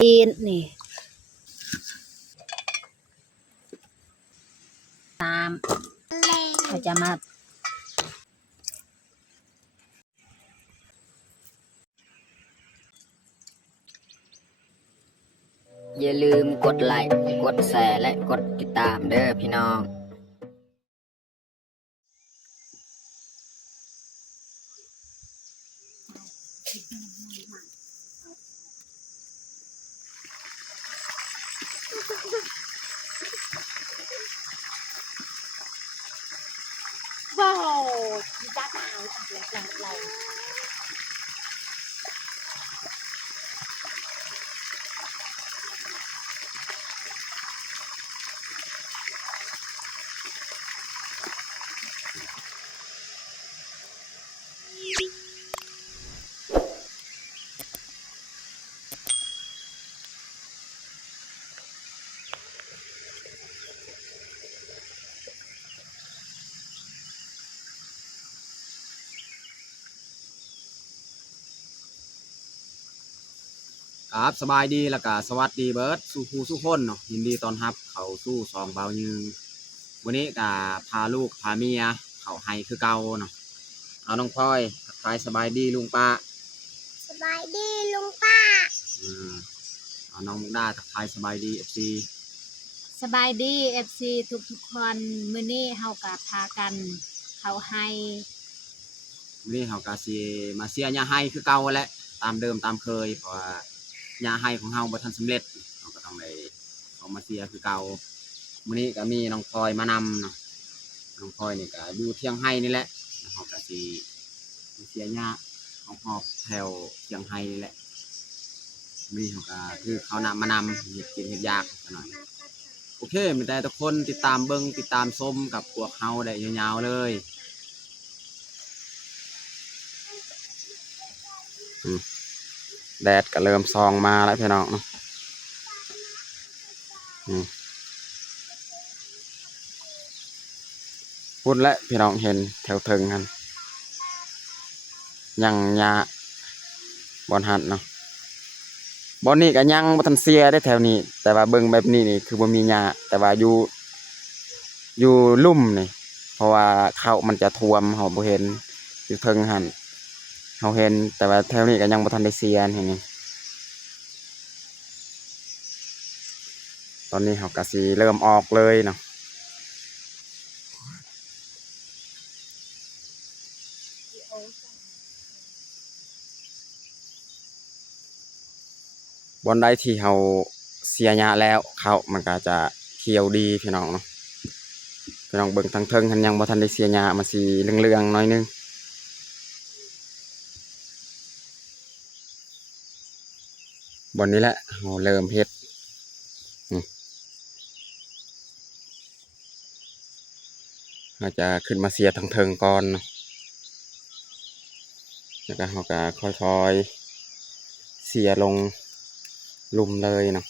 กินนี่ตามเราจะมาอย่าลืมกดไลค์กดแชร์และกดติดตามเด้อพี่น้องว้าวจ้าตาวตัดแล้วเรา ครับสบายดีแล้วก็สวัสดีเบิร์ดสู่ผู้สู่คนเนาะยินดีต้อนรับเขาสู่ซองเบายืงวันนี้ก็พาลูกพาเมียเขาให้คือเก่าเนาะเอาน้องพลอยทักทายสบายดีลุงป้าสบายดีลุงป้าเอาน้องมุกดาทักทายสบายดีFC สบายดีFC ทุกคนมื้อนี้เฮาก็พากันเขาให้ วันนี้เขาก็สิมาเสียหญ้าให้คือเก่าแหละตามเดิมตามเคยเพราะว่าหญ้าให้ของเฮาบ่ทันสำเร็จเราก็ต้องได้เอามาเสียคือเก่าวันนี้ก็มีน้องพลอยมานำเนาะน้องพลอยนี่ก็อยู่เที่ยงให้นี่แหละเขาก็สิเสียหญ้าของหอบแถวเที่ยงให้นี่แหละมีเขาก็คือเขานำมานำเห็ดกินเห็ดยากหน่อยโอเคมีแต่ทุกคนติดตามเบิ้งติดตามชมกับพวกเฮาได้ยาวๆเลยแดดก็เริ่มซองมาแล้วพี่น้องเนาะพูดแล้วพี่น้องเห็นแถวเทิงกันยังยาบอนหัดเนาะบอนนี่ก็ยังบ่ทันเสียได้แถวนี้แต่ว่าเบิ่งแบบนี้นี่คือบ่มีหญ้าแต่ว่าอยู่ลุ่มนี่เพราะว่าเข้ามันจะท่วมเฮาบ่เห็นอยู่เทิงหั่นเฮาเห็นแต่ว่าแถวนี้ก็ยังบ่ทันได้เสียนี่ตอนนี้เฮาก็สิเริ่มออกเลยเนาะบอนใดที่เฮาเสียหญ้าแล้วเข้ามันก็จะเขียวดีพี่น้องเนาะพี่น้องเบิ่งทางเทิงหันยังบ่ทันได้เสียหญ้ามันสิเหลืองๆหน่อยนึงบอนนี้แหละเฮาเริ่มเฮ็ดเราจะขึ้นมาเสียทางเทิงก่อนเนาะแล้วก็เราก็ค่อยๆเสียลงลุ่มเลยเนาะ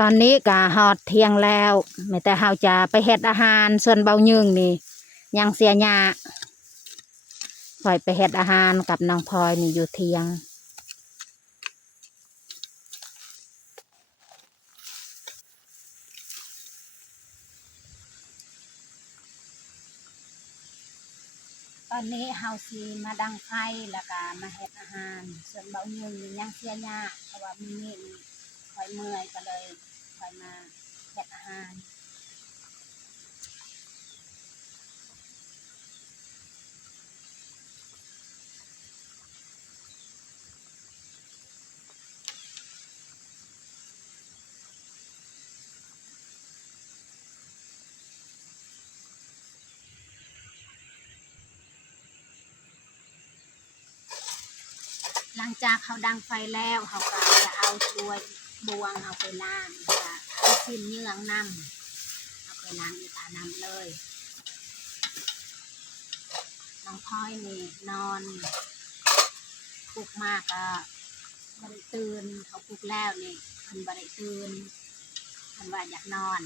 ตอนนี้ก็ฮอดเที่ยงแล้วไม่แต่เฮาจะไปเฮ็ดอาหารส่วนเบายึงนี่ยังเสียหญ้าปล่อยไปเฮ็ดอาหารกับน้องพลอยนี่อยู่เที่ยงตอนนี้เฮาสิมาดังไฟแล้วก็มาเฮ็ดอาหารส่วนเบายึงนี่ยังเสียหญ้าเพราะว่ามื้อนี้นี่ค่อยเมื่อยก็เลยค่อยมาเฮ็ดอาหาร หลังจากเขาดังไฟแล้วเขาก็จะเอาถ้วยบวงเอาไปล้างจะเอาชิ้นเยื่องน้ำเอาไปล้างอีกาน้ำเลยน้องพลอยนี่นอนปลุกมากก็บริตื่นเขาปลุกแล้วนี่เพิ่นบริตื่นเพิ่นว่าอยากนอน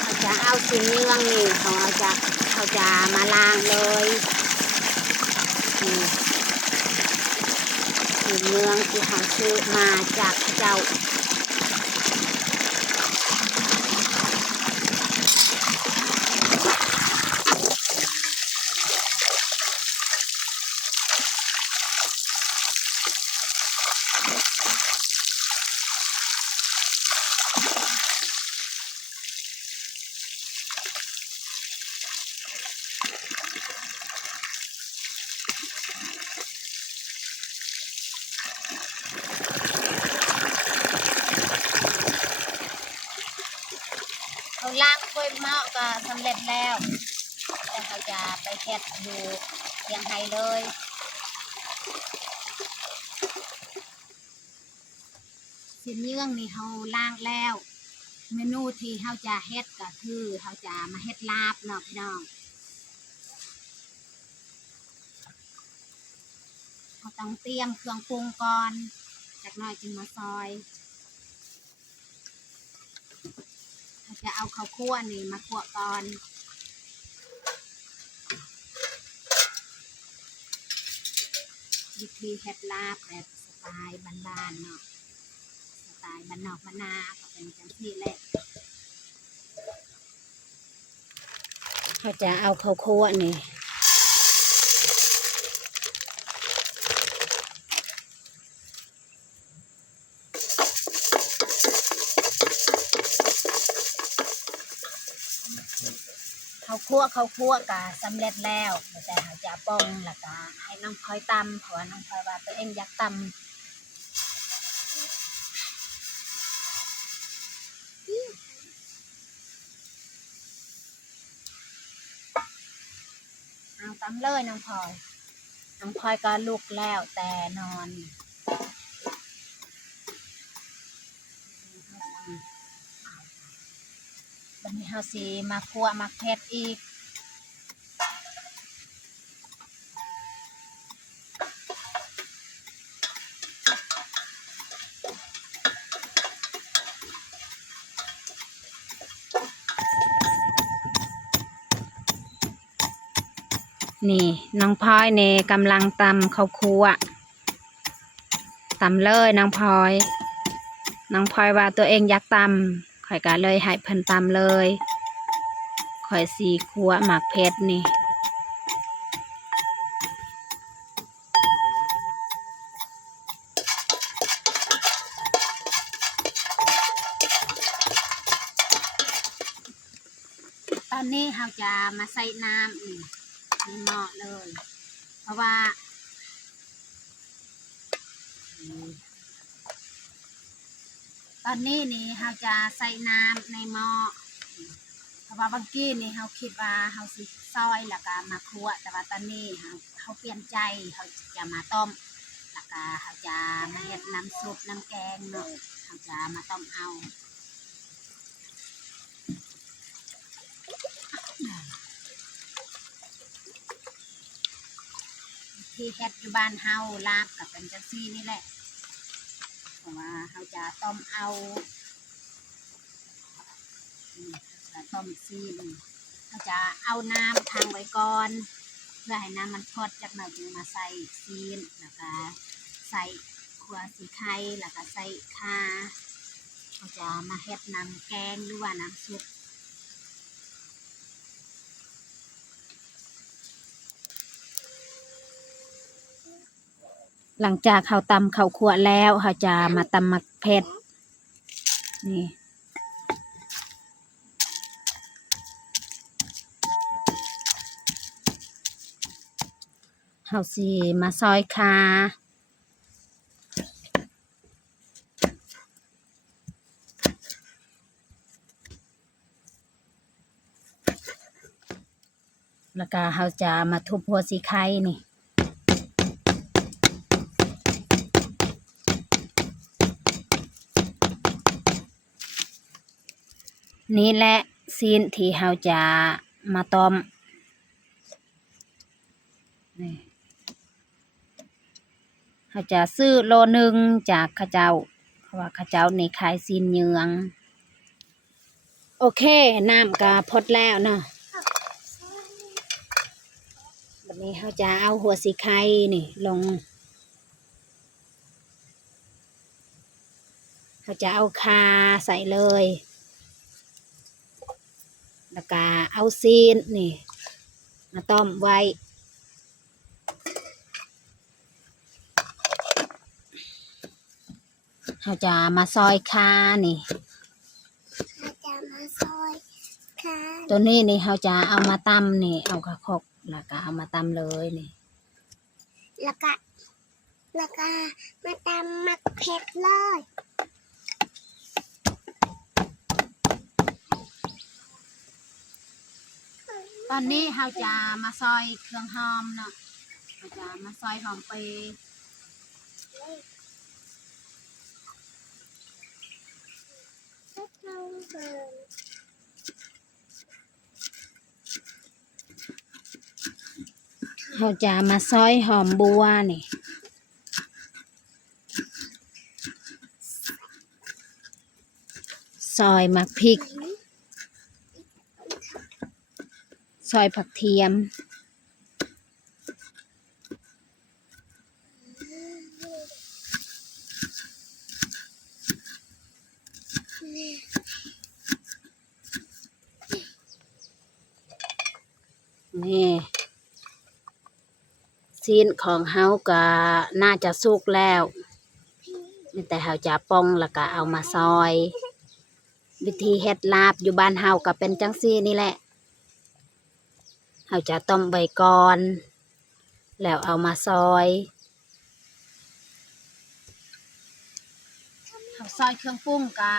เขาจะเอาชิ้นเยื่องนี่เขาจะมาล้างเลยนี่ชิ้นเยื่องที่เขาซื้อมาจากเจ้า เขาล้างกล้วยเมาะก็สำเร็จแล้วแต่เขาจะไปแค่อยู่เพียงไฮเลยชิ้นเยื่องนี่เขาล้างแล้วเมนูที่เขาจะเฮ็ดก็คือเขาจะมาเฮ็ดลาบเนาะพี่น้องเขาต้องเตรียมเครื่องปรุงก่อนจากหน่อยจึงมาซอยเขาจะเอาข้าวคั่วนี่มาคั่วก่อนวิธีเฮ็ดลาบแบบสไตล์บ้านๆเนาะสไตล์บ้านนอกบ้านนาก็เป็นจังซี่แหละเขาจะเอาข้าวคั่วนี่ข้าวคั่วก็สำเร็จแล้วแต่เขาจะป้องแล้วก็ให้น้องพลอยตำเพราะว่าน้องพลอยว่าตัวเองอยากตำเอาตำเลยน้องพลอยก็ลุกแล้วแต่นอนวันนี้เขาสิมาคั่วมาเผ็ดอีกนี่น้องพลอยนี่กำลังตำข้าวคั่วตำเลยน้องพลอยว่าตัวเองอยากตำข่อยก็เลยให้เพิ่นตำเลยข่อยสีคั่วหมักเผ็ดนี่ตอนนี้เราจะมาใส่น้ำนี่เหมาะเลยเพราะว่า ตอนนี้นี่เราจะใส่น้ำในหม้อเพราะว่าบางกี้นี่เราคิดว่าเราสิซอยแล้วก็มาคั่วแต่ว่าตอนนี้เราเปลี่ยนใจเราจะมาต้มแล้วก็เราจะมาเฮ็ดน้ำซุปน้ำแกงเนาะเราจะมาต้มเอาที่เฮ็ดอยู่บ้านเฮาลาบกับเป็นจังซี่นี่แหละเพราะว่าเราจะต้มเอาต้มซีนเราจะเอาน้ำทางไว้ก่อนเพื่อให้น้ำมันทอดจากหน่อยจึงมาใส่ซีนแล้วก็ใส่ขัวสีไข่แล้วก็ใส่ข่าเราจะมาเฮ็ดน้ำแกงหรือว่าน้ำซุปหลังจากเขาตำเขาขัวแล้วเขาจะมาตำมักเผ็ดนี่เขาสิมาซอยคาแล้วก็เขาจะมาทุบหัวสีไข่นี่นี่แหละซีนที่เราจะมาต้มนี่เราจะซื้อโลนึงจากข้าเจ้าเพราะว่าข้าเจ้าในขายซีนเยืองโอเคน้ำก็พดแล้วเนาะวันนี้เราจะเอาหัวสีไข่นี่ลงเราจะเอาคาใส่เลยแล้วก็เอาซีนนี่มาต้มไว้เราจะมาซอยคานี่ เราจะมาซอยค่ะ ตัวนี้นี่เราจะเอามาตำนี่เอากระคกแล้วก็เอามาตำเลยนี่ แล้วก็มาตำมักเผ็ดเลย ตอนนี้เราจะมาซอยเครื่องหอมเนาะเราจะมาซอยหอมเปรย์เราจะมาซอยหอมบัวนี่ซอยมักพริกซอยผักเทียมนี่ซีนของเฮาก็น่าจะสุกแล้วแต่เฮาจะป้องแล้วก็เอามาซอย วิธีเฮ็ดลาบอยู่บ้านเฮาก็เป็นจังซี่นี่แหละเฮาจะต้มใบก่อนแล้วเอามาซอยเฮาซอยเครื่องปรุงก็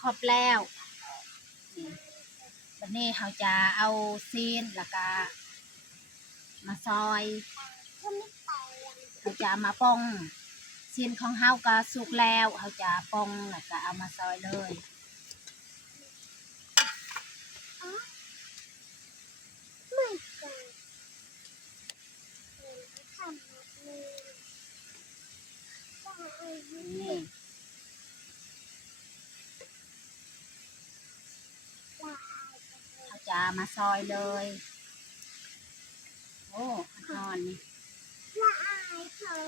ครบแล้ววันนี้เฮาจะเอาซีนแล้วก็มาซอยเฮาจะมาป้องซีนของเฮาก็สุกแล้วเฮาจะป้องแล้วก็เอามาซอยเลยไม่เคยทำแบบนี้ นี่เขาจะมาซอยเลยโอ้อ่อนนี่ ละอายเธอ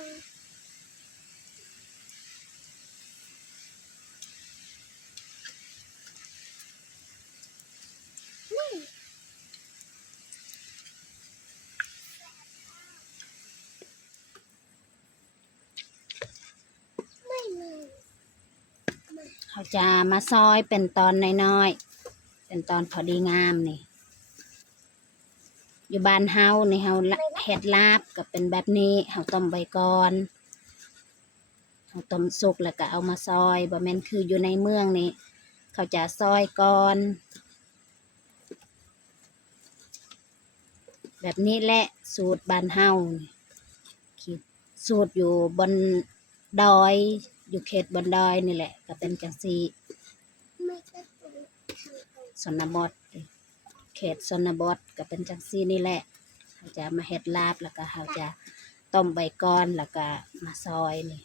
นี่ไม่เลย เขาจะมาซอยเป็นตอนน้อยๆเป็นตอนพอดีงามนี่อยู่บ้านเฮานี่เฮาเฮ็ดลาบก็เป็นแบบนี้เฮาต้มใบก่อน เขาต้มสุกแล้วก็เอามาซอยบ่แม่นคืออยู่ในเมืองนี่เขาจะซอยก่อนแบบนี้แหละสูตรบ้านเฮานี่คิดสูตรอยู่บนดอยอยู่เขตบนดอยนี่แหละก็เป็นจังซี่ ไม่ก็เป็นทำตรง ชนบทเขตชนบทก็เป็นจังซี่นี่แหละเขาจะมาเฮ็ดลาบแล้วก็เขาจะต้มใบก้อนแล้วก็มาซอยนี่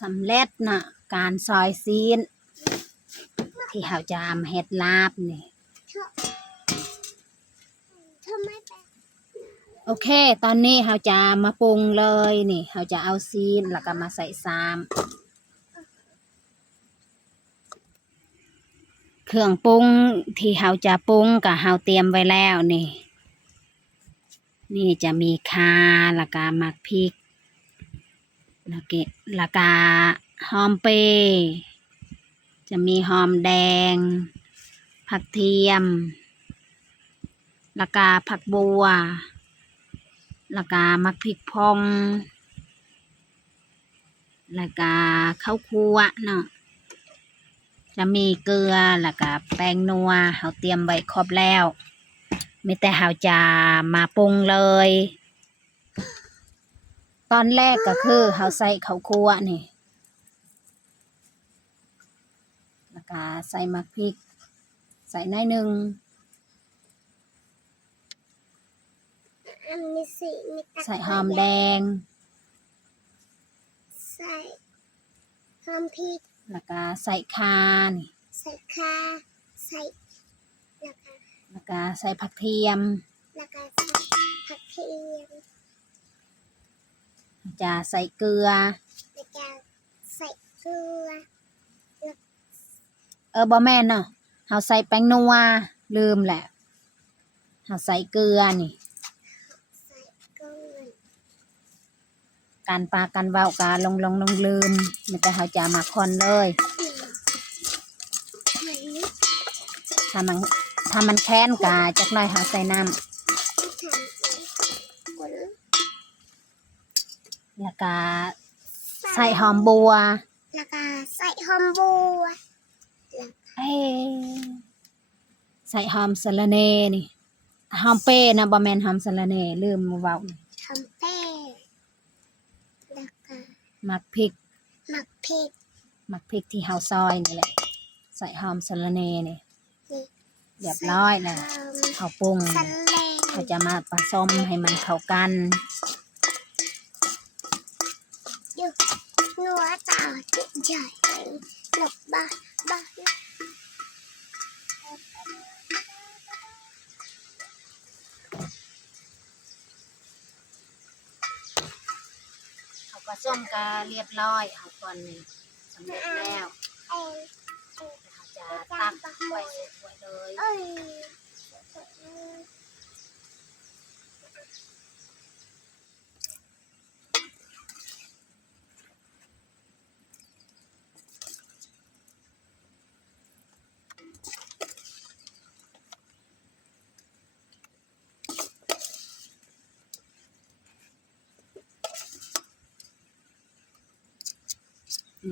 สำเร็จนะการซอยซีนที่เขาจะมาเฮ็ดลาบนี่ ทำไมแบบ โอเค ตอนนี้เราจะมาปรุงเลยนี่เราจะเอาซีนแล้วก็มาใส่ซามเครื่องปรุงที่เราจะปรุงก็เราเตรียมไว้แล้วนี่ นี่จะมีข่าแล้วก็หมักพริกแล้วก็หอมเปรย์จะมีหอมแดง ผักเทียมแล้วก็ผักบัวแล้วก็มักพริกพองแล้วก็ข้าวคั่วเนาะจะมีเกลือแล้วก็แป้งนัวเราเตรียมไว้ครบแล้วมีแต่เราจะมาปรุงเลย ตอนแรกก็คือเราใส่ข้าวคั่วนี่แล้วก็ใส่มักพริกใส่หน่อยหนึ่ง อันนี้สิมีตะ ใส่หอมแดง ใส่หอมพริก แล้วก็ใส่ข่านี่ ใส่ข่าใส่แล้วก็ แล้วก็ใส่ผักเทียม แล้วก็ใส่ผักเทียม จะใส่เกลือ แล้วก็ใส่เกลือ บ่แม่นเนาะเราใส่แป้งนัวลืมแหละเราใส่เกลือนี่ ใส่เกลือ การปลากันเว้าการลงลืมมีแต่เราจะมาคนเลย เหมือน ถ้ามันแค้นกาจักหน่อยเราใส่น้ ทำผล ำแล้วก็ใส่หอมบัว แล้วก็ใส่หอมบัว เอ้ใส่หอมสะระเนนี่หอมเป้นะบ่แม่นหอมสะระเนลืมเว้า ทำแป้งแล้วก็ หมักพริก หมักพริก หมักพริกที่เฮาซอยนี่แหละใส่หอมสะระเนนี่ นี่ เรียบร้อยแล้ว ใส่ เอาปรุง สันแลง เราจะมาผสมให้มันเข้ากัน อยู่หนัวต่อจิตใจหลบบ้าบ้า เขาก็ส้มก็เรียบร้อยเอาก่อนนี่สำเร็จแล้ว เอ้ย เขาจะตักไว้สวยๆเลย เอ้ย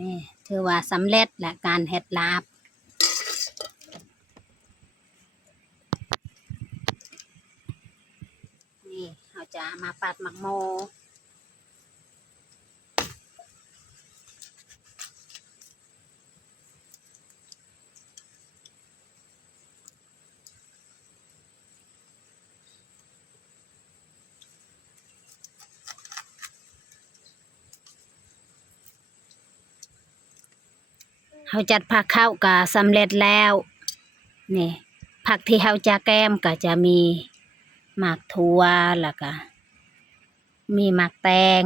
นี่ถือว่าสำเร็จและการเฮ็ดลาบนี่เขาจะมาปัดหมักโมเขาจัดผักเข้าก็สำเร็จแล้วนี่ผักที่เขาจะแก้มก็จะมีหมากถั่วแล้วก็มีหมากแตง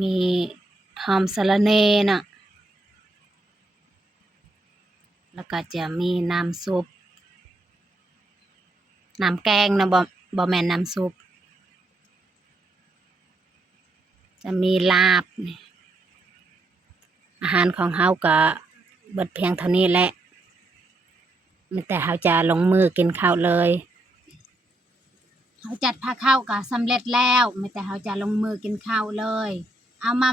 มีหอมสะระเนเนาะแล้วก็จะมีน้ำซุปน้ำแกงนะบ่แม่นน้ำซุปจะมีลาบนี่ อาหารของเฮาก็เบิดเพียงเท่านี้แหละมีแต่เฮาจะลงมือกินข้าวเลยเฮาจัดผ้าข้าวก็สำเร็จแล้วมีแต่เฮาจะลงมือกินข้าวเลย เอามา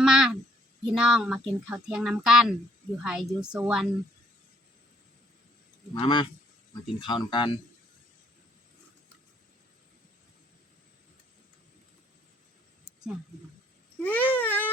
พี่น้องมากินข้าวเที่ยงนำกัน อยู่ไห้อยู่สวน มากินข้าวนำกัน จ้ะ อืม